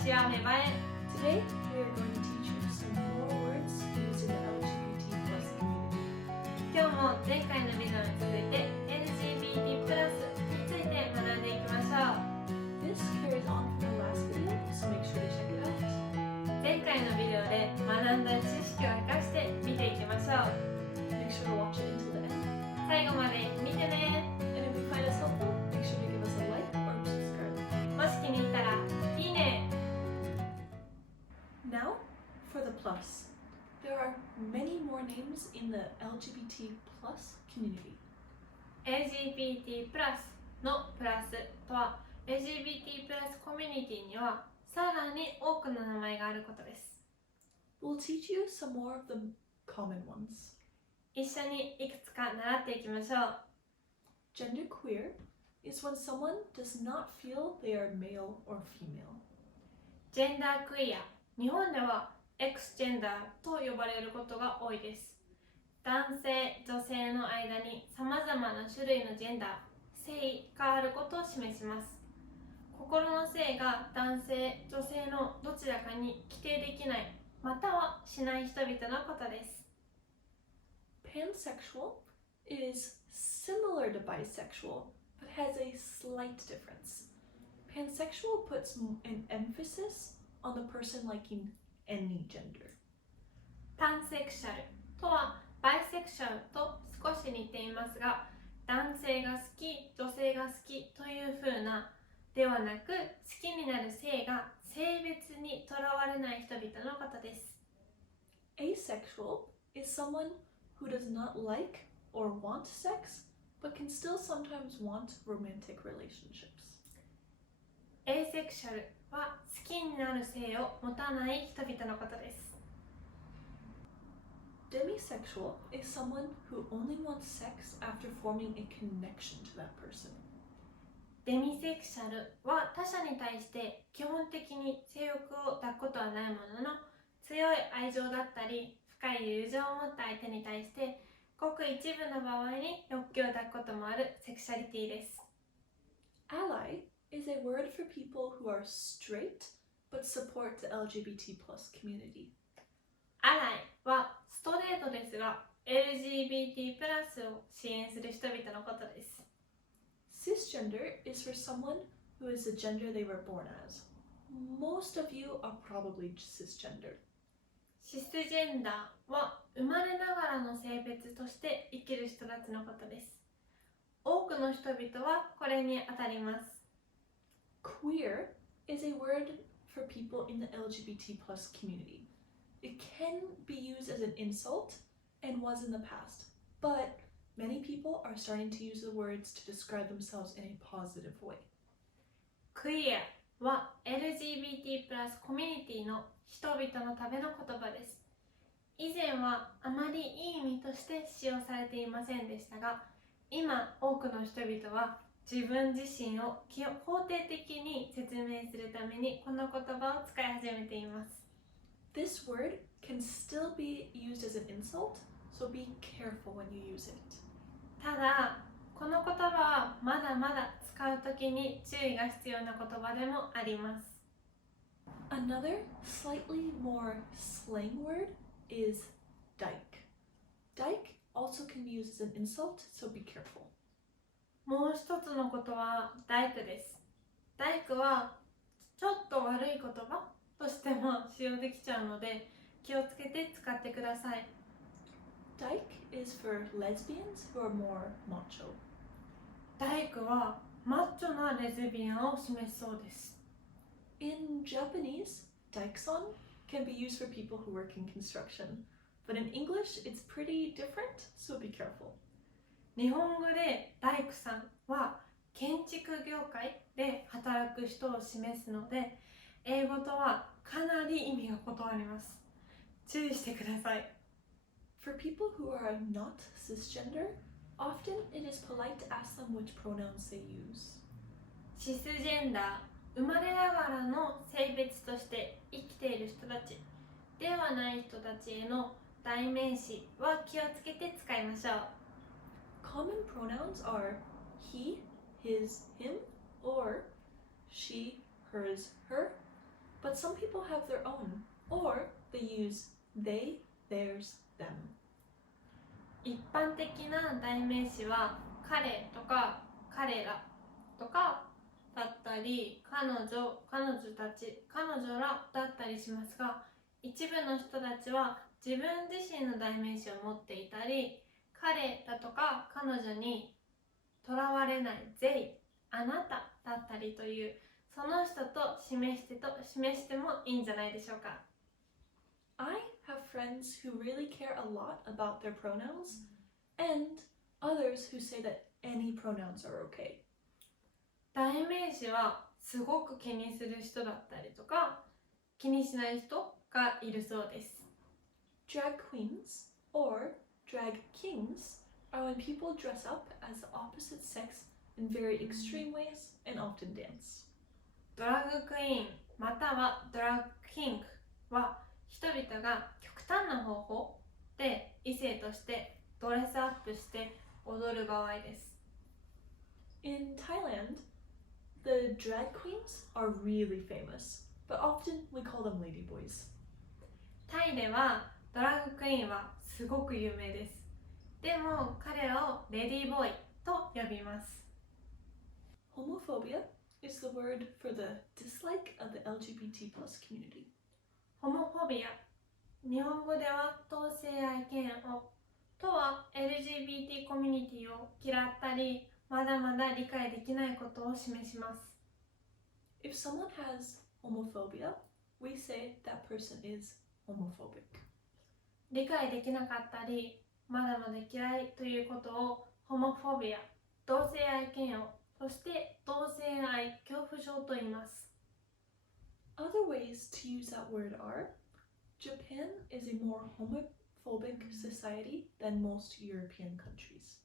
私は芽生え Today, we are going to teach you some more words used in the LGBT plus community. 今日も前回のビデオに続いて LGBT プラスについて学んでいきましょう。 This carries on from the last video, so make sure to check it out. 前回のビデオで学んだ知識を生かして見ていきましょう。 Make sure to watch it until the end. 最後まで見てね。 And if you find us helpful, make sure to give us a like or subscribe. もし気に入ったらいいね。 Now, for the plus. There are many more names in the LGBT plus community. LGBT プラスのプラスとは LGBT プラスコミュニティにはさらに多くの名前があることです。 We'll teach you some more of the common ones. 一緒にいくつか習っていきましょう。 Genderqueer is when someone does not feel they are male or female. ジェンダークイア、日本では X ジェンダーと呼ばれることが多いです。男性、女性の間にさまざまな種類のジェンダー、性があることを示します。心の性が男性、女性のどちらかに規定できない、またはしない人々のことです。 Pansexual is similar to bisexual, but has a slight difference. Pansexual puts an emphasis on the person liking any gender. パンセクシャルとはバイセクシャルと少し似ていますが、男性が好き、女性が好きという風なではなく、好きになる性が性別にとらわれない人々のことです。 Asexual is someone who does not like or want sex, but can still sometimes want romantic relationships. エーセクシャルは好きになる性を持たない人々のことです。 Demisexual is someone who only wants sex after forming a connection to that person. デミセクシャルは他者に対して基本的に性欲を抱くことはないものの、強い愛情だったり深い友情を持った相手に対してごく一部の場合に欲求を抱くこともあるセクシャリティです。 Ally is a word for people who are straight but support the LGBT plus community. アライはストレートですが LGBT プラスを支援する人々のことです。 Cisgender is for someone who is the gender they were born as. Most of you are probably cisgender. シスジェンダーは生まれながらの性別として生きる人たちのことです。多くの人々はこれに当たります。 Queer is a word for people in the LGBT plus community. It can be used as an insult and was in the past, but many people are starting to use the words to describe themselves in a positive way. クイアは LGBT プラスコミュニティの人々のための言葉です。以前はあまりいい意味として使用されていませんでしたが、今多くの人々は自分自身を肯定的に説明するためにこの言葉を使い始めています。 This word can still be used as an insult, so be careful when you use it. ただ、この言葉はまだまだ使うときに注意が必要な言葉でもあります。 Another slightly more slang word is dyke. Dyke also can be used as an insult, so be careful. もう一つのことは大工です。大工はちょっと悪い言葉としても使用できちゃうので気をつけて使ってください。 Dyke is for lesbians who are more macho. 大工はマッチョなレズビアンを示すそうです。 In Japanese, daikson can be used for people who work in construction, but in English it's pretty different, so be careful. 日本語で大工さんは建築業界で働く人を示すので、英語とはかなり意味が異なります。注意してください。 For people who are not cisgender, often it is polite to ask them which pronouns they use. シスジェンダー、生まれながらの性別として生きている人たちではない人たちへの代名詞は気をつけて使いましょう。 Common pronouns are he, his, him, or she, hers, her, but some people have their own, or they use they, theirs, them. 一般的な代名詞は彼とか彼らとかだったり彼女、彼女たち、彼女らだったりしますが、一部の人たちは自分自身の代名詞を持っていたり、彼だとか彼女にとらわれない they、あなただったりというその人と示してもいいんじゃないでしょうか。I have friends who really care a lot about their pronouns, and others who say that any pronouns are okay. 代名詞はすごく気にする人だったりとか気にしない人がいるそうです。 Drag queens or drag kings are when people dress up as the opposite sex in very extreme ways and often dance. ドラッグクイーンまたはドラッグキングは人々が極端な方法で異性としてドレスアップして踊る場合です。 In Thailand, the drag queens are really famous, but often we call them ladyboys. タイではドラッグクイーンはすごく有名です。でも彼らをレディーボーイと呼びます。 Homophobia is the word for the dislike of the LGBT plus community. ホモフォビア、日本語では同性愛嫌悪とは LGBT コミュニティを嫌ったりまだまだ理解できないことを示します。 If someone has homophobia, we say that person is homophobic. 理解できなかったりまだまだ嫌いということをホモフォビア、同性愛嫌悪、そして同性愛恐怖症と言います。 Other ways to use that word are Japan is a more homophobic society than most European countries.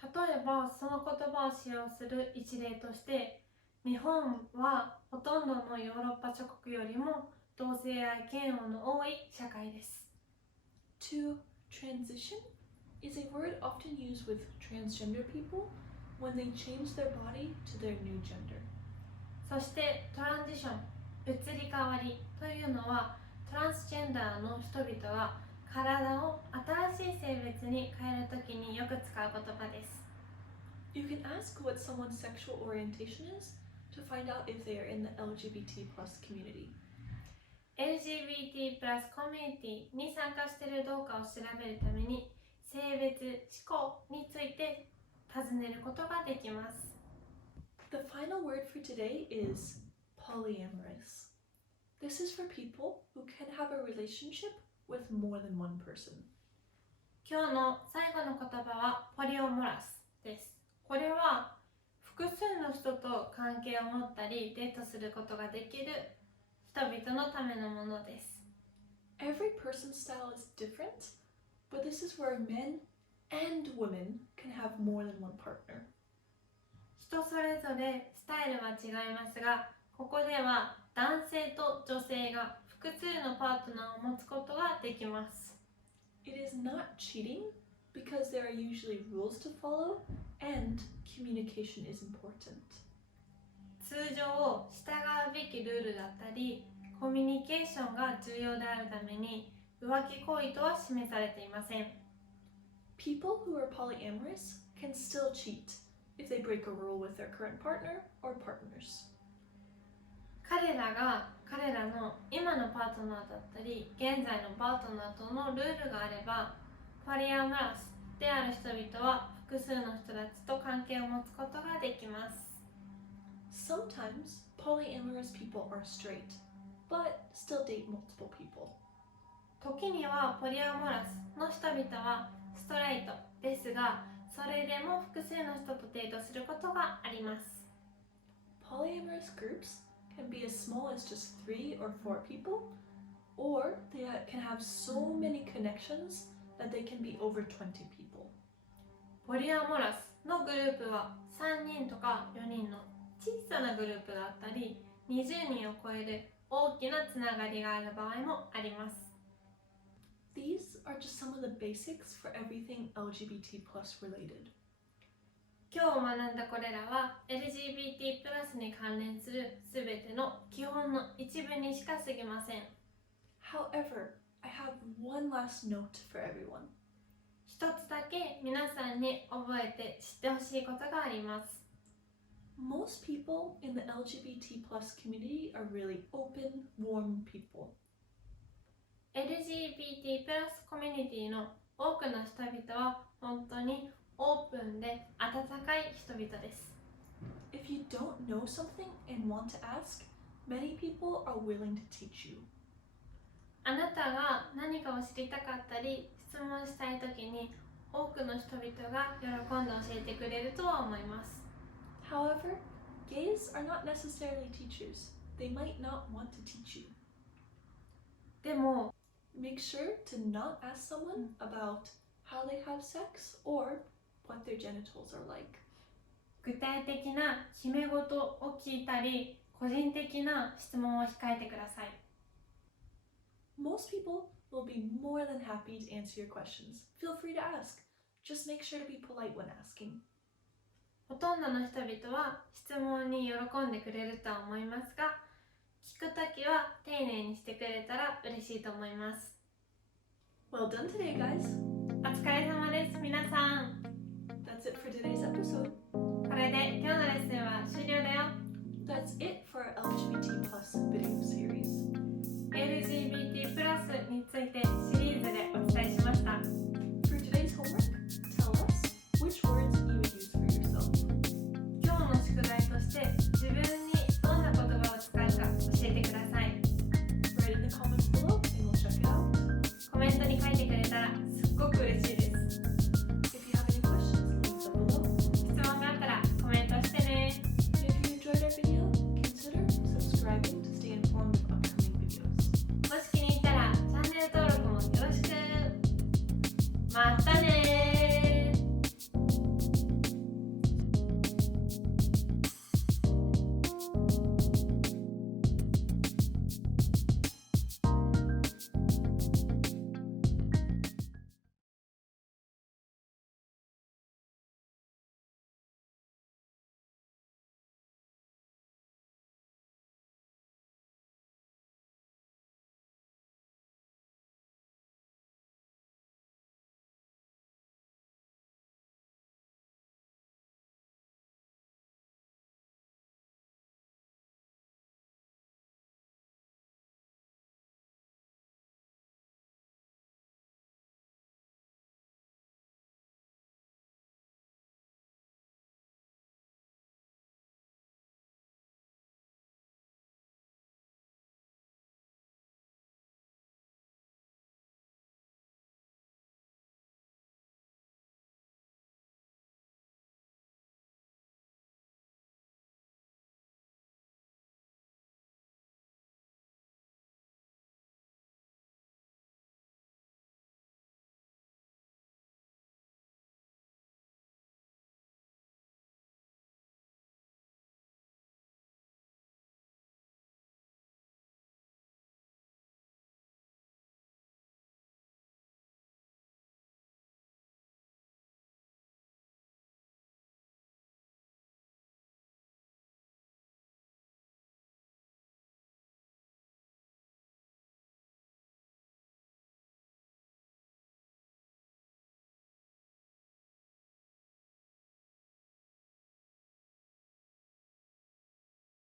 例えばその言葉を使用する一例として日本はほとんどのヨーロッパ諸国よりも同性愛嫌悪の多い社会です。 To transition is a word often used with transgender people when they change their body to their new gender. そしてトランジション、移り変わりというのはトランスジェンダーの人々が体を新しい性別に変えるときによく使う言葉です。 You can ask what someone's sexual orientation is to find out if they are in the LGBT plus community. LGBT プラスコミュニティに参加しているどうかを調べるために性別指向について尋ねることができます。 The final word for today is polyamorous. This is for people who can have a relationship with more than one person. 今日の最後の言葉はポリオモラスです。これは複数の人と関係を持ったりデートすることができる人々のためのものです。 Every person's style is different, but this is where men and women can have more than one partner. 人それぞれスタイルは違いますが、ここでは男性と女性が複数のパートナーを持つことができます。 It is not cheating because there are usually rules to follow and communication is important. 通常従うべきルールだったりコミュニケーションが重要であるために浮気行為とは示されていません。 People who are polyamorous can still cheat if they break a rule with their current partner or partners. 彼らが彼らの今のパートナーだったり現在のパートナーとのルールがあればポリアモラスである人々は複数の人たちと関係を持つことができます。 Sometimes polyamorous people are straight, but still date multiple people. 時にはポリアモラスの人々はストレートですがそれでも複数の人とデートすることがあります。 Polyamorous groups can be as small as just 3 or 4 people, or they can have so many connections that they can be over 20 people. ポリアモラスのグループは3人とか4人の小さなグループだったり20人を超える大きなつながりがある場合もあります。 These are just some of the basics for everything LGBT plus related. 今日学んだこれらは LGBT プラスに関連するすべての基本の一部にしか過ぎません。 However, I have one last note for everyone. 一つだけ皆さんに覚えて知ってほしいことがあります。 Most people in the LGBT plus community are really open, warm people. LGBT プラスコミュニティの多くの人々は本当にオープンで温かい人々です。 If you don't know something and want to ask, many people are willing to teach you. あなたが何かを知りたかったり質問したいときに多くの人々が喜んで教えてくれるとは思います。 However, gays are not necessarily teachers. They might not want to teach you. でも Make sure to not ask someone about how they have sex or what their genitals are like. 具体的な決め事を聞いたり個人的な質問を控えてください。 Most people will be more than happy to answer your questions. Feel free to ask. Just make sure to be polite when asking. ほとんどの人々は質問に喜んでくれるとは思いますが、聞くときは丁寧にしてくれたら嬉しいと思います。 Well done today, guys. お疲れ様です、皆さん。